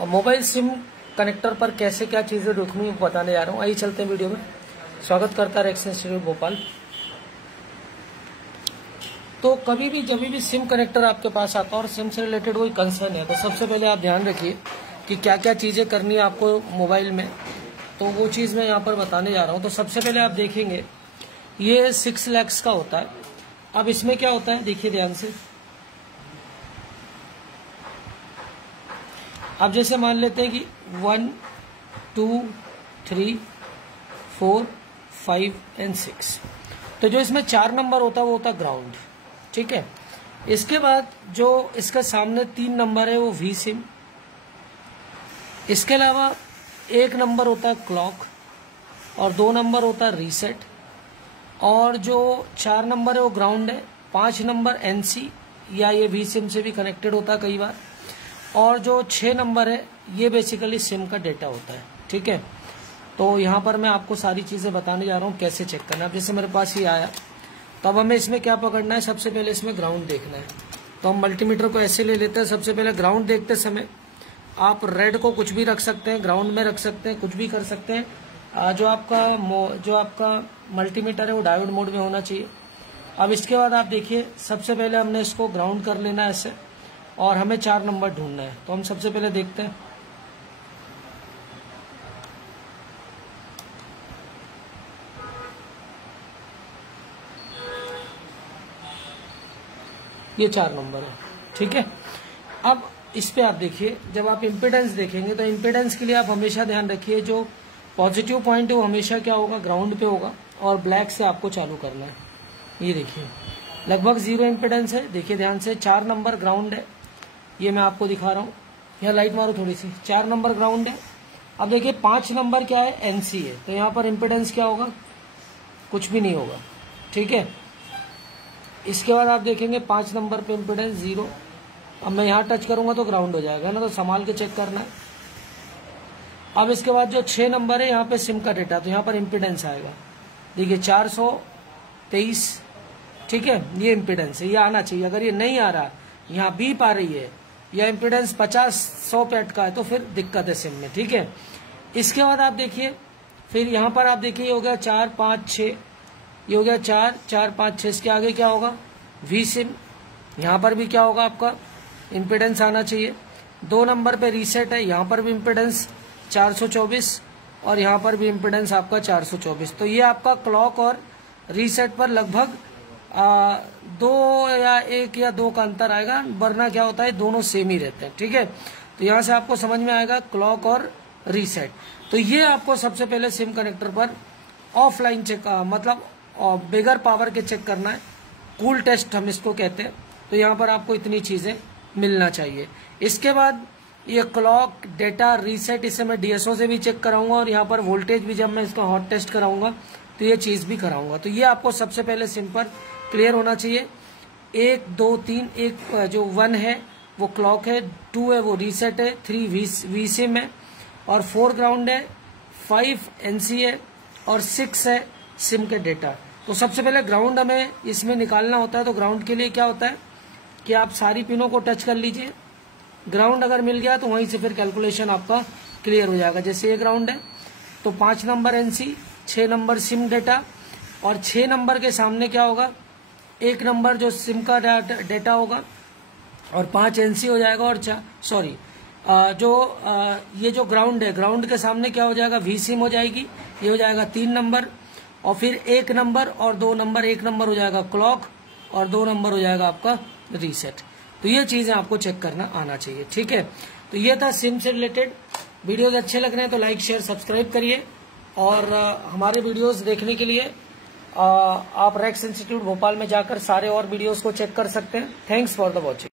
Mobile SIM connector पर कैसे क्या चीजें ढूंढनी है बताने जा रहा हूँ। आइए चलते हैं वीडियो में। स्वागत करता है रेक्स इंस्टीट्यूट भोपाल। तो कभी भी जब भी सिम कनेक्टर आपके पास आता है और सिम से रिलेटेड कोई कंसर्न है तो सबसे पहले आप ध्यान रखिए कि क्या क्या चीजें करनी है आपको मोबाइल में। तो वो चीज मैं यहाँ पर बताने जा रहा हूँ। तो सबसे पहले आप देखेंगे ये 6 लैक्स का होता है। अब इसमें क्या होता है देखिए ध्यान से। अब जैसे मान लेते हैं कि 1 2 3 4 5 एंड 6। तो जो इसमें 4 नंबर होता है वो होता है ग्राउंड, ठीक है। इसके बाद जो इसके सामने 3 नंबर है वो वी सिम। इसके अलावा 1 नंबर होता है क्लॉक और 2 नंबर होता है रीसेट और जो 4 नंबर है वो ग्राउंड है। 5 नंबर एनसी या ये वी सिम से भी कनेक्टेड होता है कई बार। और जो 6 नंबर है ये बेसिकली सिम का डेटा होता है, ठीक है। तो यहाँ पर मैं आपको सारी चीजें बताने जा रहा हूँ कैसे चेक करना है। अब जैसे मेरे पास ये आया तो अब हमें इसमें क्या पकड़ना है, सबसे पहले इसमें ग्राउंड देखना है। तो हम मल्टीमीटर को ऐसे ले लेते हैं। सबसे पहले ग्राउंड देखते समय आप रेड को कुछ भी रख सकते हैं, ग्राउंड में रख सकते हैं, कुछ भी कर सकते हैं। जो आपका मल्टीमीटर है वो डायोड मोड में होना चाहिए। अब इसके बाद आप देखिए सबसे पहले हमने इसको ग्राउंड कर लेना है ऐसे और हमें 4 नंबर ढूंढना है। तो हम सबसे पहले देखते हैं ये 4 नंबर है, ठीक है। अब इस पे आप देखिए जब आप इम्पीडेंस देखेंगे तो इम्पीडेंस के लिए आप हमेशा ध्यान रखिए जो पॉजिटिव पॉइंट है वो हमेशा क्या होगा, ग्राउंड पे होगा और ब्लैक से आपको चालू करना है। ये देखिए लगभग 0 इम्पीडेंस है। देखिए ध्यान से 4 नंबर ग्राउंड है। ये मैं आपको दिखा रहा हूँ, यहाँ लाइट मारो थोड़ी सी। 4 नंबर ग्राउंड है। अब देखिए 5 नंबर क्या है, एनसी है। तो यहाँ पर इम्पीडेंस क्या होगा, कुछ भी नहीं होगा, ठीक है। इसके बाद आप देखेंगे 5 नंबर पे इम्पीडेंस 0। अब मैं यहाँ टच करूंगा तो ग्राउंड हो जाएगा ना, तो संभाल के चेक करना है। अब इसके बाद जो 6 नंबर है यहाँ पे सिम का डेटा, तो यहाँ पर इम्पीडेंस आएगा। देखिए 423, ठीक है। ये इम्पीडेंस है, ये आना चाहिए। अगर ये नहीं आ रहा, यहाँ बीप आ रही है या इम्पीडेंस 50-100 पे अटका है तो फिर दिक्कत है सिम में, ठीक है। इसके बाद आप देखिए फिर यहाँ पर आप देखिए ये हो गया 4 5 6, ये हो गया 4 4 5 6। इसके आगे क्या होगा, वी सिम। यहाँ पर भी क्या होगा, आपका इम्पीडेंस आना चाहिए। 2 नंबर पे रीसेट है, यहाँ पर भी इम्पीडेंस 424 और यहाँ पर भी इम्पीडेंस आपका 424। तो ये आपका क्लॉक और रीसेट पर लगभग 2 या 1 या 2 का अंतर आएगा, वरना क्या होता है दोनों सेम ही रहते हैं, ठीक है। तो यहाँ से आपको समझ में आएगा क्लॉक और रीसेट। तो ये आपको सबसे पहले सिम कनेक्टर पर ऑफलाइन चेक मतलब बिगर पावर के चेक करना है। कूल टेस्ट हम इसको कहते हैं। तो यहाँ पर आपको इतनी चीजें मिलना चाहिए। इसके बाद ये क्लॉक डेटा रीसेट, इसे मैं डीएसओ से भी चेक कराऊंगा और यहाँ पर वोल्टेज भी जब मैं इसका हॉट टेस्ट कराऊंगा तो ये चीज भी कराऊंगा। तो ये आपको सबसे पहले सिम पर क्लियर होना चाहिए। 1 2 3, एक जो 1 है वो क्लॉक है, 2 है वो रीसेट है, 3 वी सिम है और 4 ग्राउंड है, 5 एनसी है और 6 है सिम के डेटा। तो सबसे पहले ग्राउंड हमें इसमें निकालना होता है। तो ग्राउंड के लिए क्या होता है कि आप सारी पिनों को टच कर लीजिए। ग्राउंड अगर मिल गया तो वहीं से फिर कैलकुलेशन आपका क्लियर हो जाएगा। जैसे ये ग्राउंड है तो 5 number NC, 6 number SIM data और 6 नंबर के सामने क्या होगा, 1 नंबर जो सिम का डेटा होगा और 5 एनसी हो जाएगा। और ये जो ग्राउंड है, ग्राउंड के सामने क्या हो जाएगा, वी सिम हो जाएगी। ये हो जाएगा 3 नंबर और फिर 1 नंबर और 2 नंबर। 1 नंबर हो जाएगा क्लॉक और 2 नंबर हो जाएगा आपका रीसेट। तो ये चीजें आपको चेक करना आना चाहिए, ठीक है। तो ये था सिम से रिलेटेड। वीडियोस अच्छे लग रहे हैं तो लाइक शेयर सब्सक्राइब करिए और हमारे वीडियोस देखने के लिए आप रेक्स इंस्टीट्यूट भोपाल में जाकर सारे और वीडियोस को चेक कर सकते हैं। Thanks for the watching.